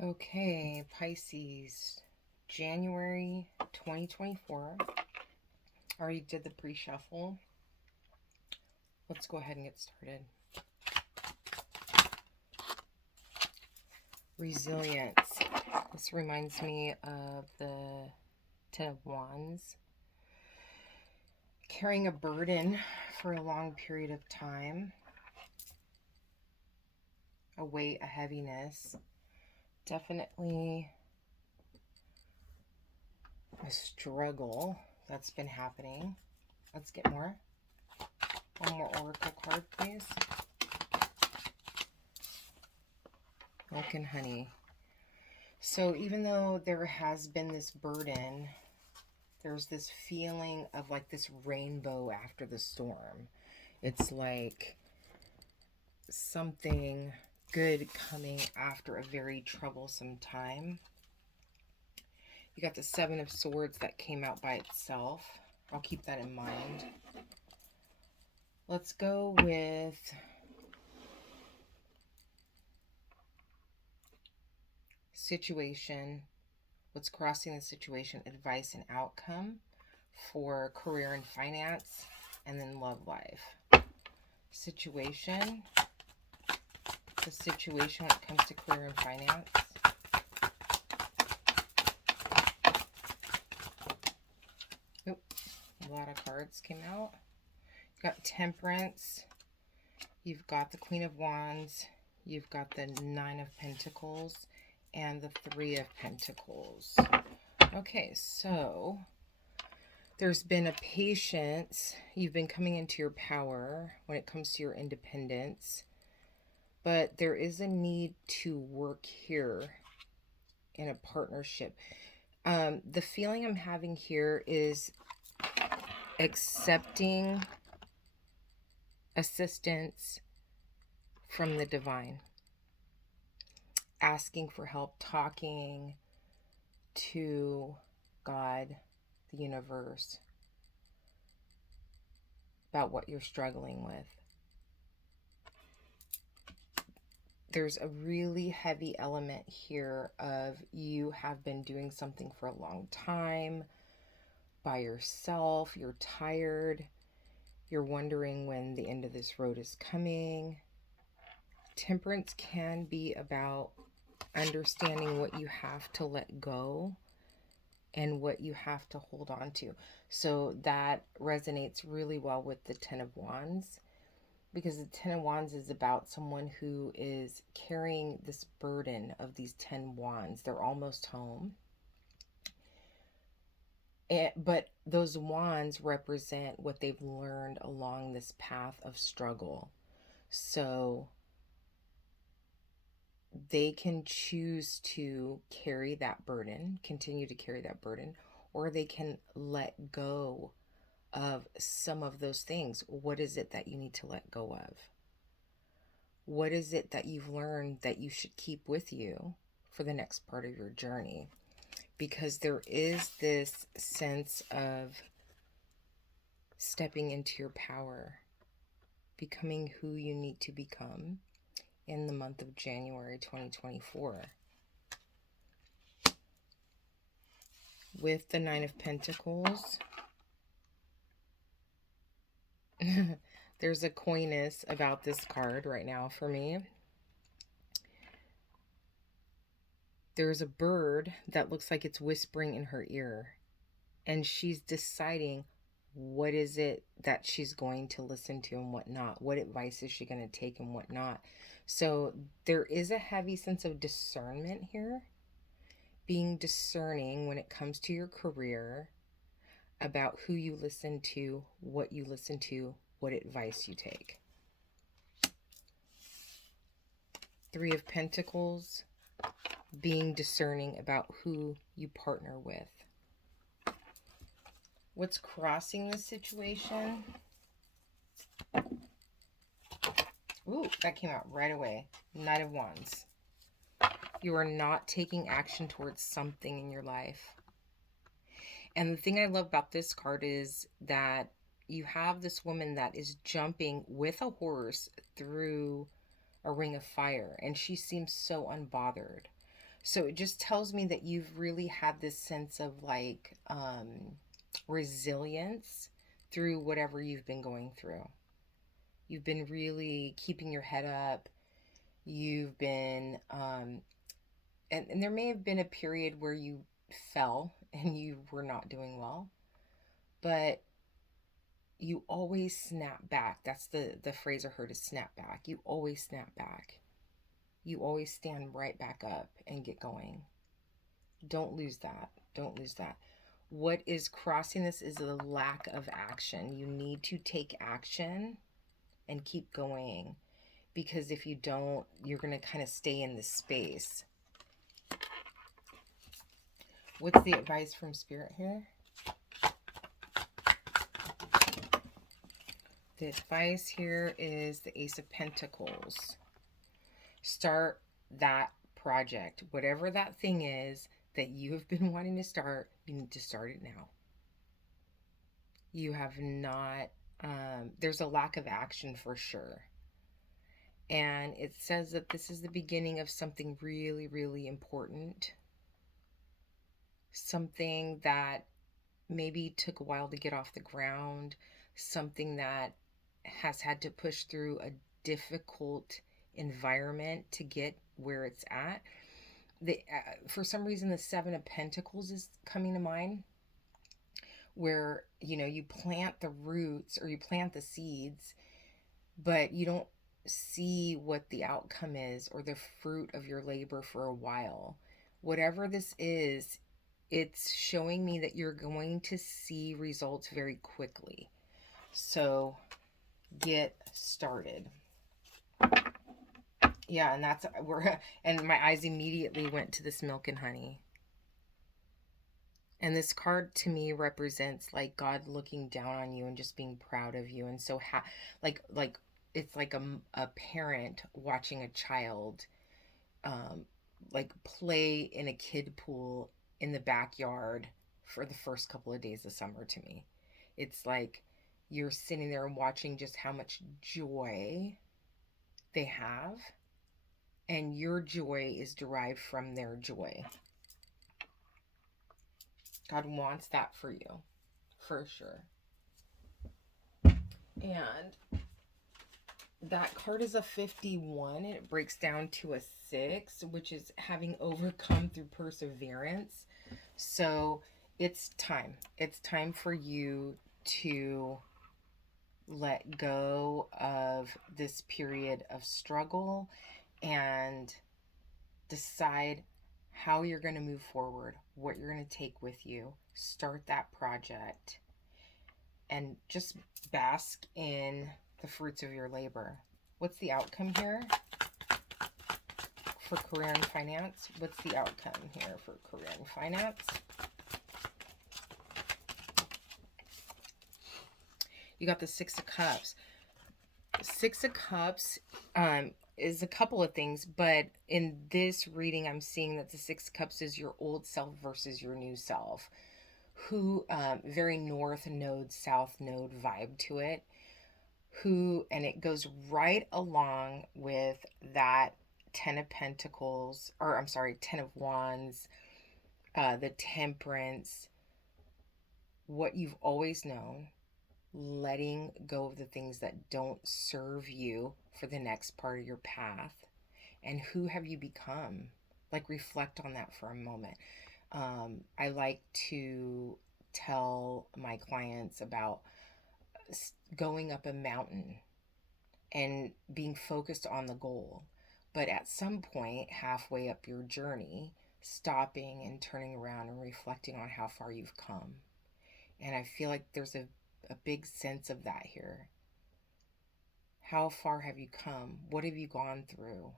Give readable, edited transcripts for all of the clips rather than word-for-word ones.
Okay, Pisces, January 2024. Already did the pre-shuffle. Let's go ahead and get started. Resilience. This reminds me of the Ten of Wands. Carrying a burden for a long period of time. A weight, a heaviness. Definitely a struggle that's been happening. Let's get more. One more oracle card, please. Milk and honey. So even though there has been this burden, there's this feeling of like this rainbow after the storm. It's like something good coming after a very troublesome time. You got the Seven of Swords that came out by itself. I'll keep that in mind. Let's go with situation. What's crossing the situation, advice and outcome for career and finance, and then love life. Situation. The situation when it comes to career and finance. Oop, a lot of cards came out. You've got Temperance. You've got the Queen of Wands. You've got the Nine of Pentacles and the Three of Pentacles. Okay, so there's been a patience. You've been coming into your power when it comes to your independence. But there is a need to work here in a partnership. The feeling I'm having here is accepting assistance from the divine. Asking for help, talking to God, the universe, about what you're struggling with. There's a really heavy element here of you have been doing something for a long time by yourself. You're tired. You're wondering when the end of this road is coming. Temperance can be about understanding what you have to let go and what you have to hold on to. So that resonates really well with the Ten of Wands, because the Ten of Wands is about someone who is carrying this burden of these 10 wands. They're almost home. But those wands represent what they've learned along this path of struggle. So they can choose to carry that burden, continue to carry that burden, or they can let go of some of those things. What is it that you need to let go of? What is it that you've learned that you should keep with you for the next part of your journey? Because there is this sense of stepping into your power, becoming who you need to become in the month of January 2024. With the Nine of Pentacles, there's a coyness about this card right now for me. There's a bird that looks like it's whispering in her ear, and she's deciding what is it that she's going to listen to and what not. What advice is she going to take and what not. So there is a heavy sense of discernment here. Being discerning when it comes to your career, about who you listen to, what you listen to, what advice you take. Three of Pentacles, being discerning about who you partner with. What's crossing the situation? Ooh, that came out right away. Knight of Wands. You are not taking action towards something in your life. And the thing I love about this card is that you have this woman that is jumping with a horse through a ring of fire, and she seems so unbothered. So it just tells me that you've really had this sense of like resilience through whatever you've been going through. You've been really keeping your head up. You've been, and there may have been a period where you fell and you were not doing well, but you always snap back. That's the phrase I heard is snap back. You always snap back. You always stand right back up and get going. Don't lose that. Don't lose that. What is crossing this is the lack of action. You need to take action and keep going, because if you don't, you're going to kind of stay in this space. What's the advice from Spirit here? The advice here is the Ace of Pentacles. Start that project. Whatever that thing is that you have been wanting to start, you need to start it now. You have not, there's a lack of action for sure. And it says that this is the beginning of something really, really important. Something that maybe took a while to get off the ground. Something that has had to push through a difficult environment to get where it's at. For some reason, the Seven of Pentacles is coming to mind, where you plant the roots or you plant the seeds, but you don't see what the outcome is or the fruit of your labor for a while. Whatever this is, it's showing me that you're going to see results very quickly. So get started. Yeah, and that's where, and my eyes immediately went to this milk and honey. And this card to me represents like God looking down on you and just being proud of you. And so like it's like a parent watching a child like play in a kid pool in the backyard for the first couple of days of summer. To me, it's like you're sitting there and watching just how much joy they have, and your joy is derived from their joy. God wants that for you, for sure. And that card is a 51, and it breaks down to a 6, which is having overcome through perseverance. So it's time. It's time for you to let go of this period of struggle and decide how you're going to move forward, what you're going to take with you. Start that project and just bask in the fruits of your labor. What's the outcome here for career and finance? What's the outcome here for career and finance? You got the Six of Cups. Six of Cups is a couple of things, but in this reading, I'm seeing that the Six of Cups is your old self versus your new self, who very north node, south node vibe to it, and it goes right along with that Ten of Pentacles, or I'm sorry, Ten of Wands, the Temperance, what you've always known, letting go of the things that don't serve you for the next part of your path. And who have you become? Like, reflect on that for a moment. I like to tell my clients about going up a mountain and being focused on the goal. But at some point, halfway up your journey, stopping and turning around and reflecting on how far you've come. And I feel like there's a big sense of that here. How far have you come? What have you gone through?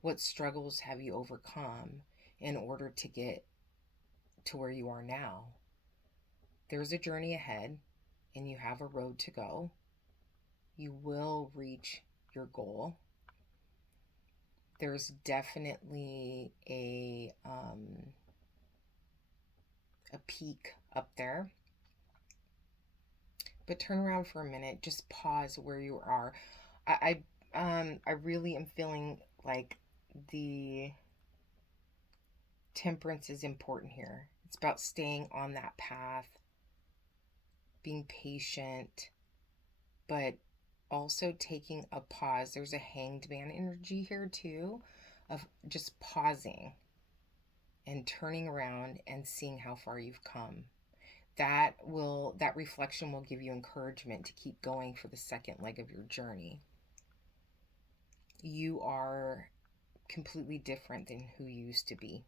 What struggles have you overcome in order to get to where you are now? There's a journey ahead, and you have a road to go. You will reach your goal. There's definitely a peak up there. But turn around for a minute. Just pause where you are. I really am feeling like the Temperance is important here. It's about staying on that path, being patient, but also taking a pause. There's a hanged man energy here too, of just pausing and turning around and seeing how far you've come. That reflection will give you encouragement to keep going for the second leg of your journey. You are completely different than who you used to be.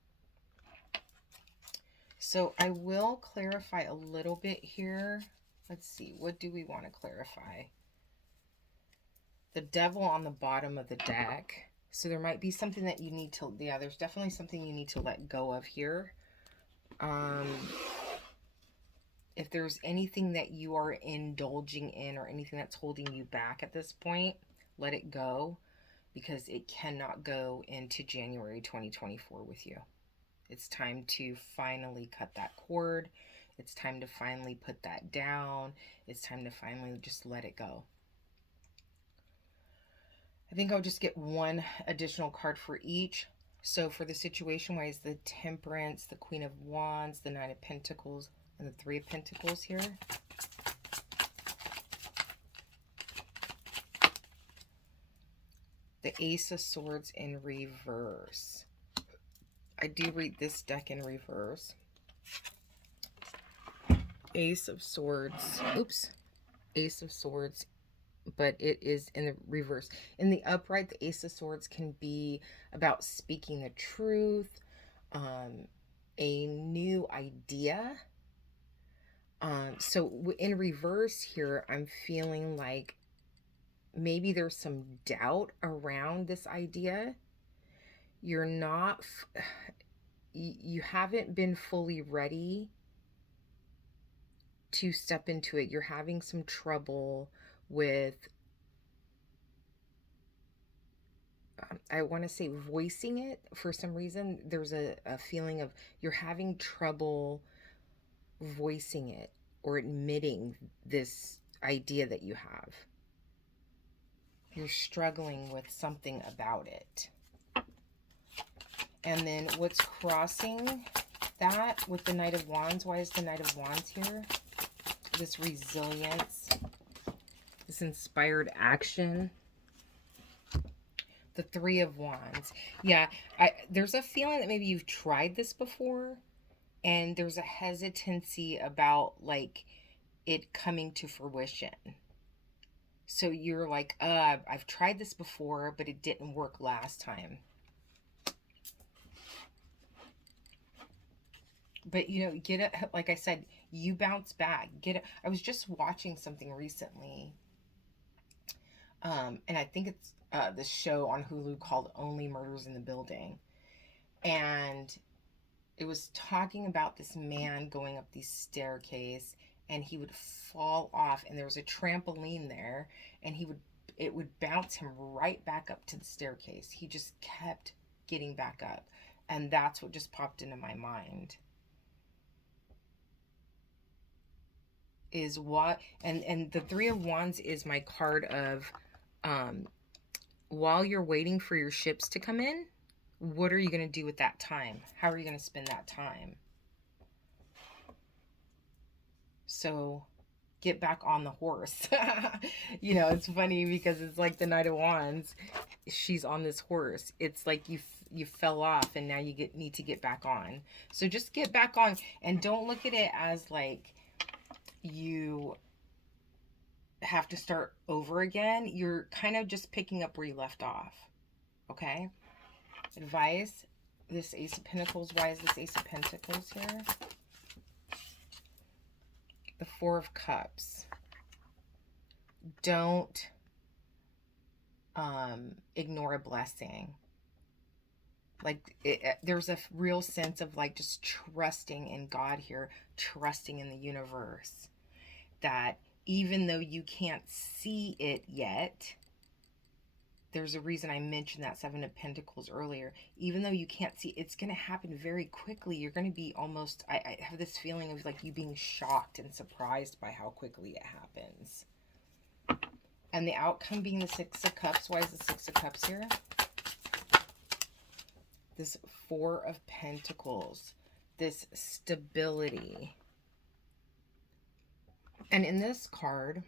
So I will clarify a little bit here. Let's see, what do we want to clarify? The devil on the bottom of the deck. So there might be something that you need to, yeah, there's definitely something you need to let go of here. If there's anything that you are indulging in or anything that's holding you back at this point, let it go, because it cannot go into January 2024 with you. It's time to finally cut that cord. It's time to finally put that down. It's time to finally just let it go. I think I'll just get one additional card for each. So for the situation-wise, the Temperance, the Queen of Wands, the Nine of Pentacles, and the Three of Pentacles here. The Ace of Swords in reverse. I do read this deck in reverse. Ace of Swords. Oops. Ace of Swords, but it is in the reverse. In the upright, the Ace of Swords can be about speaking the truth, a new idea. So in reverse here, I'm feeling like maybe there's some doubt around this idea. You're not, you haven't been fully ready to step into it. You're having some trouble with, I want to say voicing it for some reason. There's a feeling of you're having trouble voicing it or admitting this idea that you have. You're struggling with something about it. And then what's crossing that with the Knight of Wands? Why is the Knight of Wands here? This resilience, this inspired action. The Three of Wands. Yeah, there's a feeling that maybe you've tried this before, and there's a hesitancy about like it coming to fruition. So you're like, I've tried this before, but it didn't work last time. But, you know, get it, like I said, you bounce back. Get it. I was just watching something recently, and I think it's the show on Hulu called Only Murders in the Building. And it was talking about this man going up this staircase, and he would fall off, and there was a trampoline there, and it would bounce him right back up to the staircase. He just kept getting back up. And that's what just popped into my mind. Is what, and the Three of Wands is my card of, while you're waiting for your ships to come in, what are you going to do with that time? How are you going to spend that time? So get back on the horse. You know, it's funny because it's like the Knight of Wands. She's on this horse. It's like you fell off and now you need to get back on. So just get back on, and don't look at it as like you have to start over again. You're kind of just picking up where you left off. Okay? Advice, this Ace of Pentacles. Why is this Ace of Pentacles here? The Four of Cups. Don't ignore a blessing. Like, there's a real sense of like just trusting in God here, trusting in the universe. That even though you can't see it yet, there's a reason I mentioned that Seven of Pentacles earlier. Even though you can't see, it's going to happen very quickly. You're going to be almost, I have this feeling of like you being shocked and surprised by how quickly it happens. And the outcome being the Six of Cups. Why is the Six of Cups here? This Four of Pentacles, this stability. And in this card,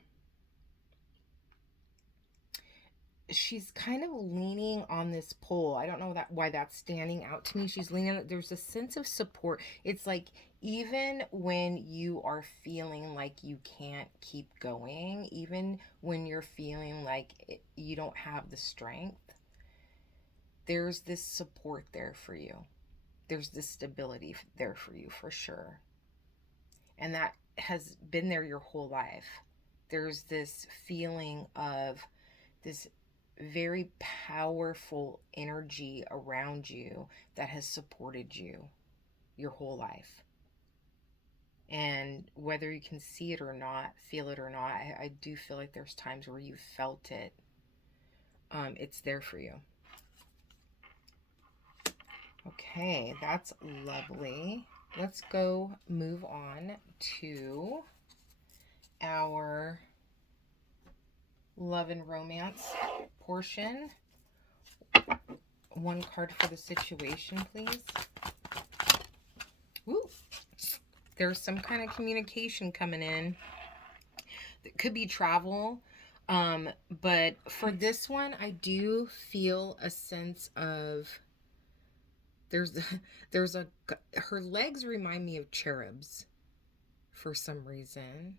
she's kind of leaning on this pole. I don't know why that's standing out to me. She's leaning on, there's a sense of support. It's like even when you are feeling like you can't keep going, even when you're feeling like you don't have the strength, there's this support there for you. There's this stability there for you for sure. And that has been there your whole life. There's this feeling of this very powerful energy around you that has supported you your whole life. And whether you can see it or not, feel it or not, I do feel like there's times where you felt it. It's there for you. Okay, that's lovely. Let's go move on to our love and romance portion. One card for the situation, please. Woo! There's some kind of communication coming in. It could be travel. But for this one, I do feel a sense of there's a her legs remind me of cherubs for some reason.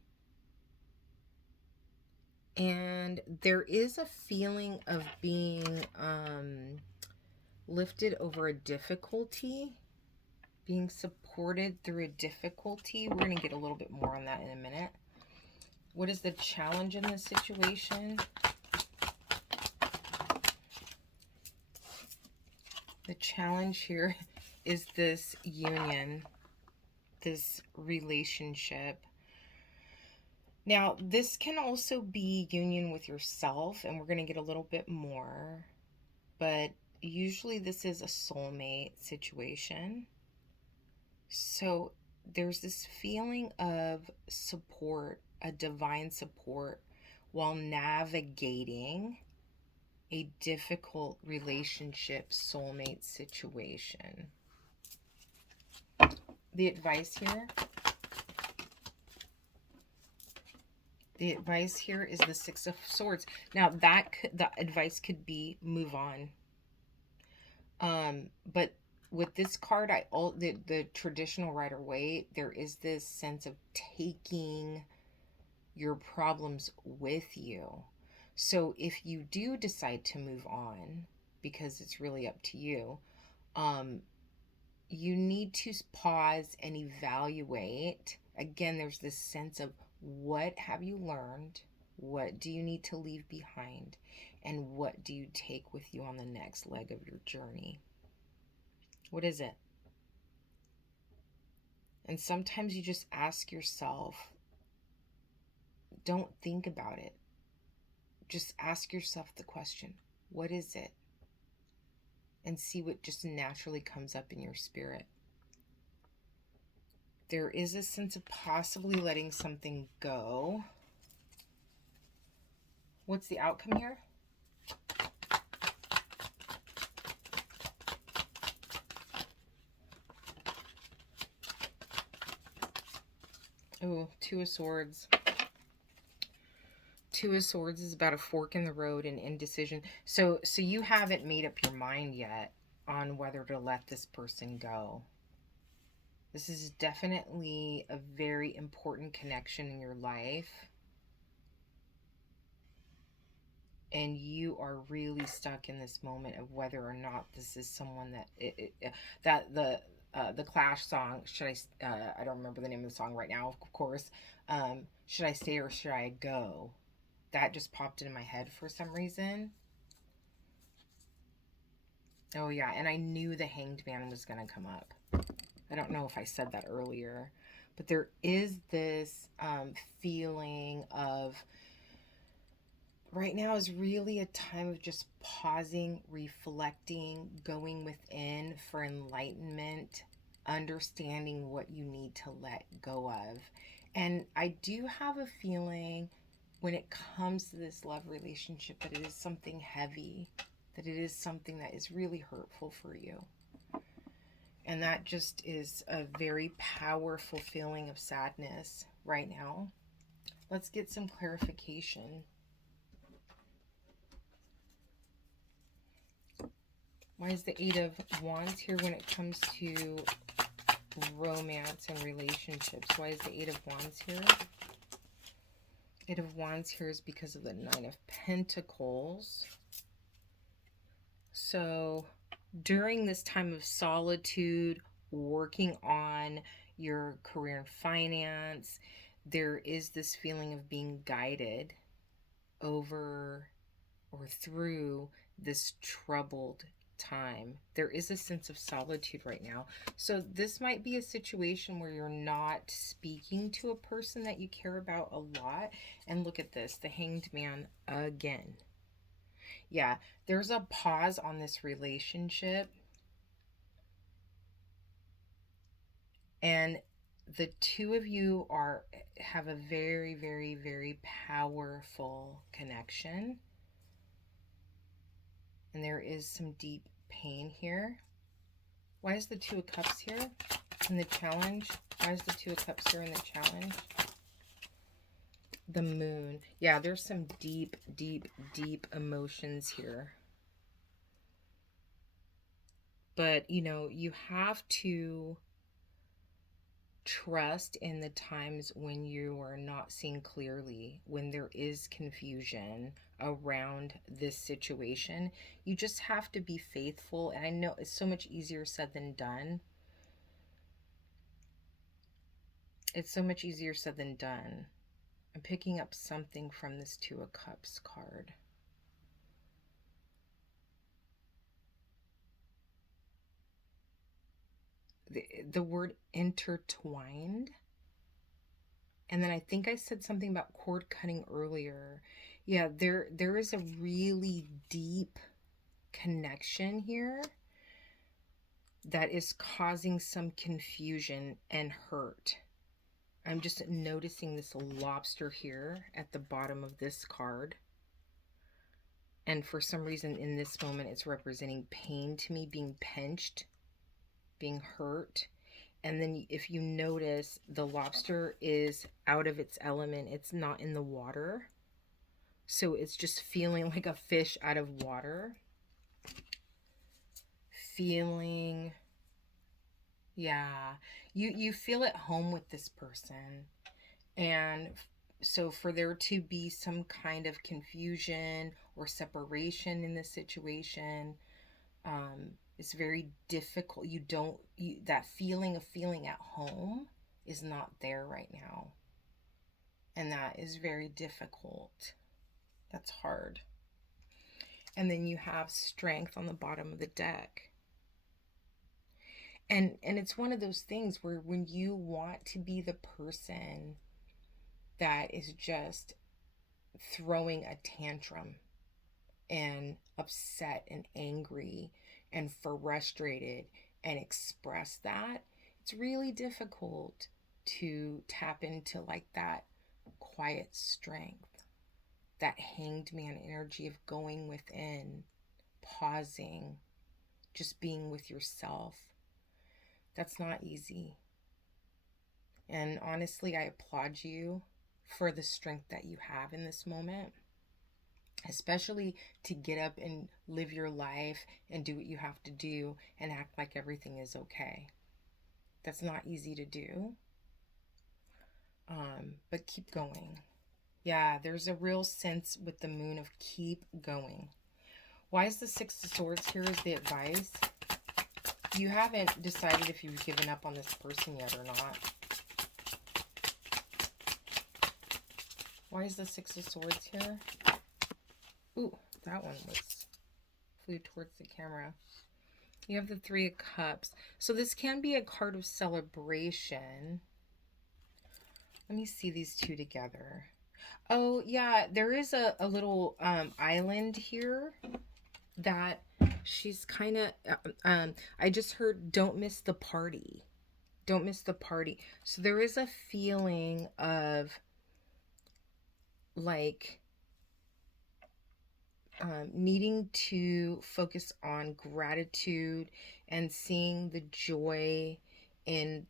And there is a feeling of being lifted over a difficulty, being supported through a difficulty. We're going to get a little bit more on that in a minute. What is the challenge in this situation? The challenge here is this union, this relationship. Now, this can also be union with yourself, and we're going to get a little bit more, but usually this is a soulmate situation. So there's this feeling of support, a divine support, while navigating a difficult relationship, soulmate situation. The advice here. The advice here is the Six of Swords. Now, the advice could be move on. But with this card, the traditional Rider-Waite, there is this sense of taking your problems with you. So if you do decide to move on, because it's really up to you, you need to pause and evaluate. Again, there's this sense of what have you learned? What do you need to leave behind? And what do you take with you on the next leg of your journey? What is it? And sometimes you just ask yourself, don't think about it. Just ask yourself the question, what is it? And see what just naturally comes up in your spirit. There is a sense of possibly letting something go. What's the outcome here? Oh, Two of Swords. Two of Swords is about a fork in the road and indecision. So you haven't made up your mind yet on whether to let this person go. This is definitely a very important connection in your life. And you are really stuck in this moment of whether or not this is someone that the Clash song, I don't remember the name of the song right now, of course. Should I stay or should I go? That just popped into my head for some reason. Oh yeah, and I knew the Hanged Man was going to come up. I don't know if I said that earlier, but there is this feeling of right now is really a time of just pausing, reflecting, going within for enlightenment, understanding what you need to let go of. And I do have a feeling when it comes to this love relationship that it is something heavy, that it is something that is really hurtful for you. And that just is a very powerful feeling of sadness right now. Let's get some clarification. Why is the Eight of Wands here when it comes to romance and relationships? Why is the Eight of Wands here? Eight of Wands here is because of the Nine of Pentacles. So during this time of solitude, working on your career and finance, there is this feeling of being guided over or through this troubled time. There is a sense of solitude right now. So this might be a situation where you're not speaking to a person that you care about a lot. And look at this, the Hanged Man again. Yeah, there's a pause on this relationship. And the two of you have a very, very, very powerful connection. And there is some deep pain here. Why is the Two of Cups here in the challenge? Why is the Two of Cups here in the challenge? The Moon. Yeah, there's some deep, deep, deep emotions here. But, you know, you have to trust in the times when you are not seeing clearly, when there is confusion around this situation. You just have to be faithful. And I know it's so much easier said than done. It's so much easier said than done. I'm picking up something from this Two of Cups card. The word intertwined. And then I think I said something about cord cutting earlier. Yeah, there is a really deep connection here that is causing some confusion and hurt. I'm just noticing this lobster here at the bottom of this card. And for some reason in this moment, it's representing pain to me, being pinched, being hurt. And then if you notice, the lobster is out of its element. It's not in the water. So it's just feeling like a fish out of water. Feeling, yeah, you feel at home with this person. And so for there to be some kind of confusion or separation in this situation, it's very difficult. That feeling of feeling at home is not there right now. And that is very difficult. That's hard. And then you have Strength on the bottom of the deck. And it's one of those things where when you want to be the person that is just throwing a tantrum and upset and angry and frustrated and express that, it's really difficult to tap into like that quiet strength, that Hanged Man energy of going within, pausing, just being with yourself. That's not easy. And honestly, I applaud you for the strength that you have in this moment, especially to get up and live your life and do what you have to do and act like everything is okay. That's not easy to do. But keep going. Yeah, there's a real sense with the Moon of keep going. Why is the Six of Swords here as the advice? You haven't decided if you've given up on this person yet or not. Why is the Six of Swords here? Ooh, that one flew towards the camera. You have the Three of Cups. So this can be a card of celebration. Let me see these two together. Oh, yeah, there is a little island here that she's kind of... I just heard, don't miss the party. Don't miss the party. So there is a feeling of like needing to focus on gratitude and seeing the joy in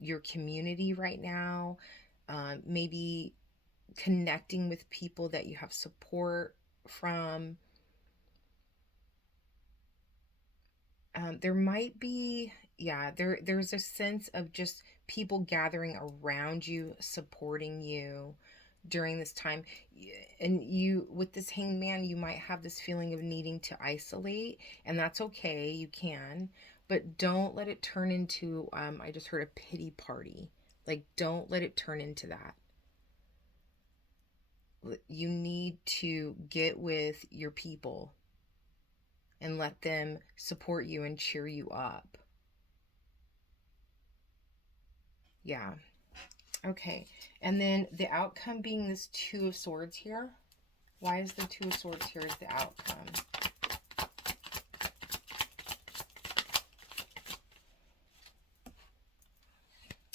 your community right now. Maybe connecting with people that you have support from. There might be, yeah, there's a sense of just people gathering around you, supporting you during this time. And you, with this hanged man, you might have this feeling of needing to isolate, and that's okay, you can, but don't let it turn into, I just heard a pity party. Like, don't let it turn into that. You need to get with your people and let them support you and cheer you up. Yeah. Okay. And then the outcome being this Two of Swords here. Why is the Two of Swords here as the outcome?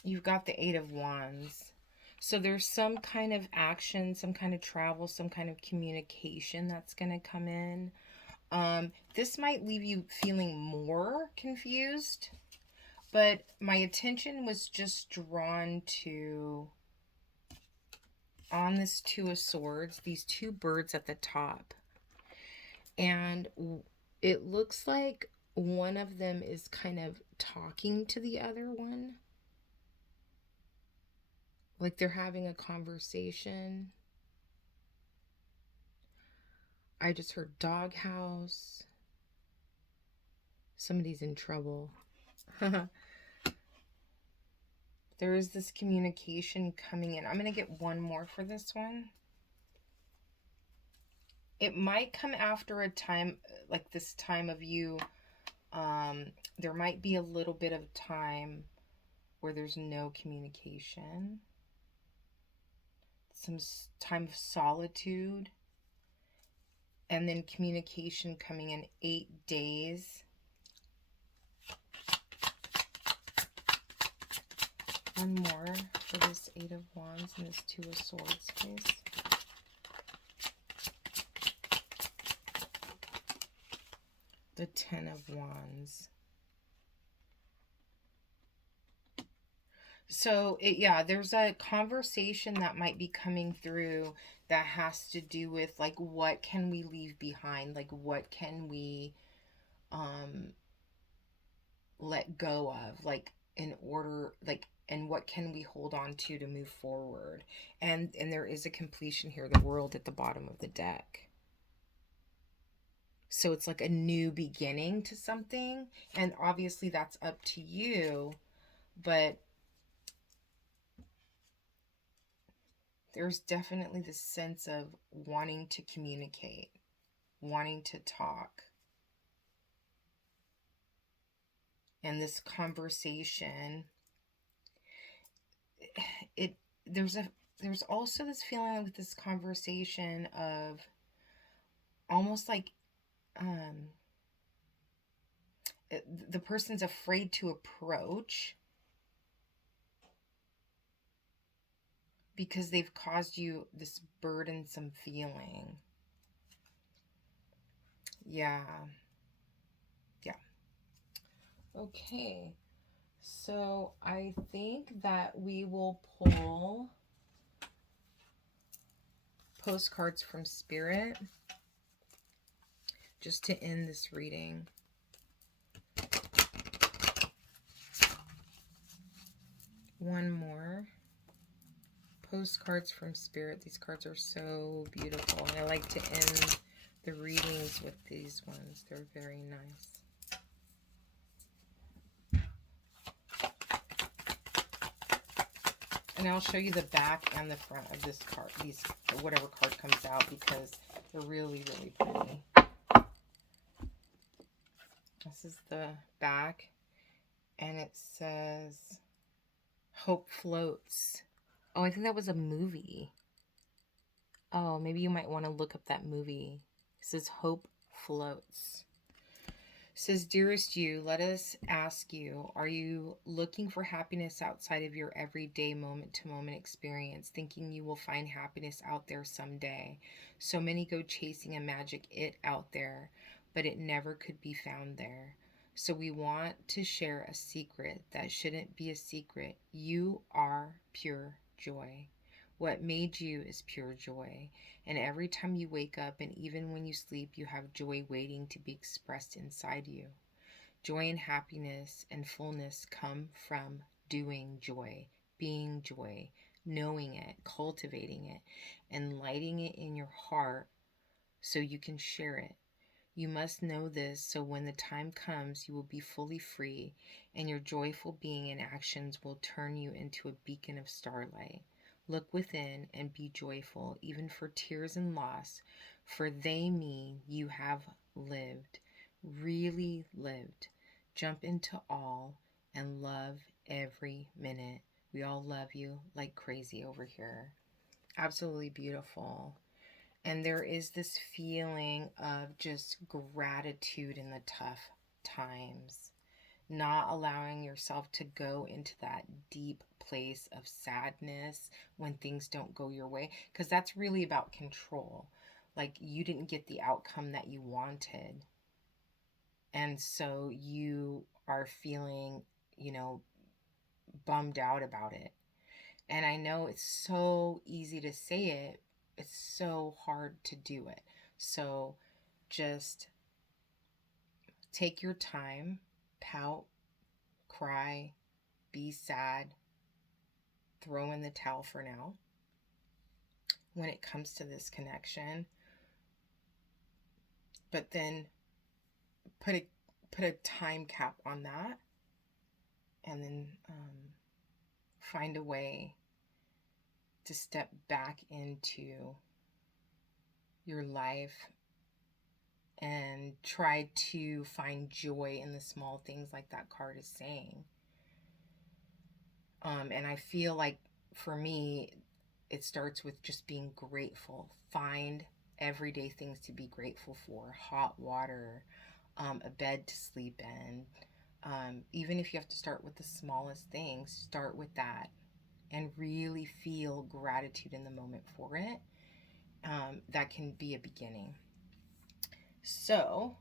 You've got the Eight of Wands. So there's some kind of action, some kind of travel, some kind of communication that's going to come in. This might leave you feeling more confused, but my attention was just drawn to, on this Two of Swords, these two birds at the top. And it looks like one of them is kind of talking to the other one. Like they're having a conversation. I just heard doghouse. Somebody's in trouble. There is this communication coming in. I'm going to get one more for this one. It might come after a time, like this time of you. There might be a little bit of time where there's no communication. Some time of solitude. And then communication coming in 8 days. One more for this Eight of Wands and this Two of Swords, please. The Ten of Wands. So, yeah, there's a conversation that might be coming through that has to do with, like, what can we leave behind? Like, what can we let go of? Like, in order, like, and what can we hold on to move forward? And there is a completion here, the World at the bottom of the deck. So it's like a new beginning to something. And obviously that's up to you. But there's definitely this sense of wanting to communicate, wanting to talk. And this conversation, there's also this feeling with this conversation of almost like the person's afraid to approach because they've caused you this burdensome feeling. Yeah. Yeah. Okay. So I think that we will pull postcards from Spirit just to end this reading. One more. Postcards from Spirit. These cards are so beautiful. And I like to end the readings with these ones. They're very nice. And I'll show you the back and the front of this card, these, whatever card comes out, because they're really, really pretty. This is the back, and it says, Hope Floats. Oh, I think that was a movie. Oh, maybe you might want to look up that movie. It says Hope Floats. It says, Dearest you, let us ask you, are you looking for happiness outside of your everyday moment-to-moment experience, thinking you will find happiness out there someday? So many go chasing a magic it out there, but it never could be found there. So we want to share a secret that shouldn't be a secret. You are pure joy. What made you is pure joy. And every time you wake up and even when you sleep, you have joy waiting to be expressed inside you. Joy and happiness and fullness come from doing joy, being joy, knowing it, cultivating it, and lighting it in your heart so you can share it. You must know this so when the time comes, you will be fully free, and your joyful being and actions will turn you into a beacon of starlight. Look within and be joyful, even for tears and loss, for they mean you have lived, really lived. Jump into all and love every minute. We all love you like crazy over here. Absolutely beautiful. And there is this feeling of just gratitude in the tough times, not allowing yourself to go into that deep place of sadness when things don't go your way, because that's really about control. Like you didn't get the outcome that you wanted. And so you are feeling, you know, bummed out about it. And I know it's so easy to say it, it's so hard to do it. So just take your time, pout, cry, be sad, throw in the towel for now when it comes to this connection. But then put a put a time cap on that, and then find a way to step back into your life and try to find joy in the small things like that card is saying. And I feel like for me, it starts with just being grateful. Find everyday things to be grateful for: hot water, a bed to sleep in. Even if you have to start with the smallest things, start with that and really feel gratitude in the moment for it. That can be a beginning. So,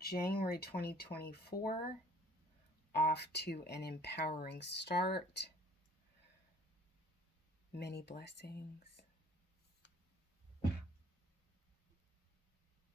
January 2024, off to an empowering start. Many blessings.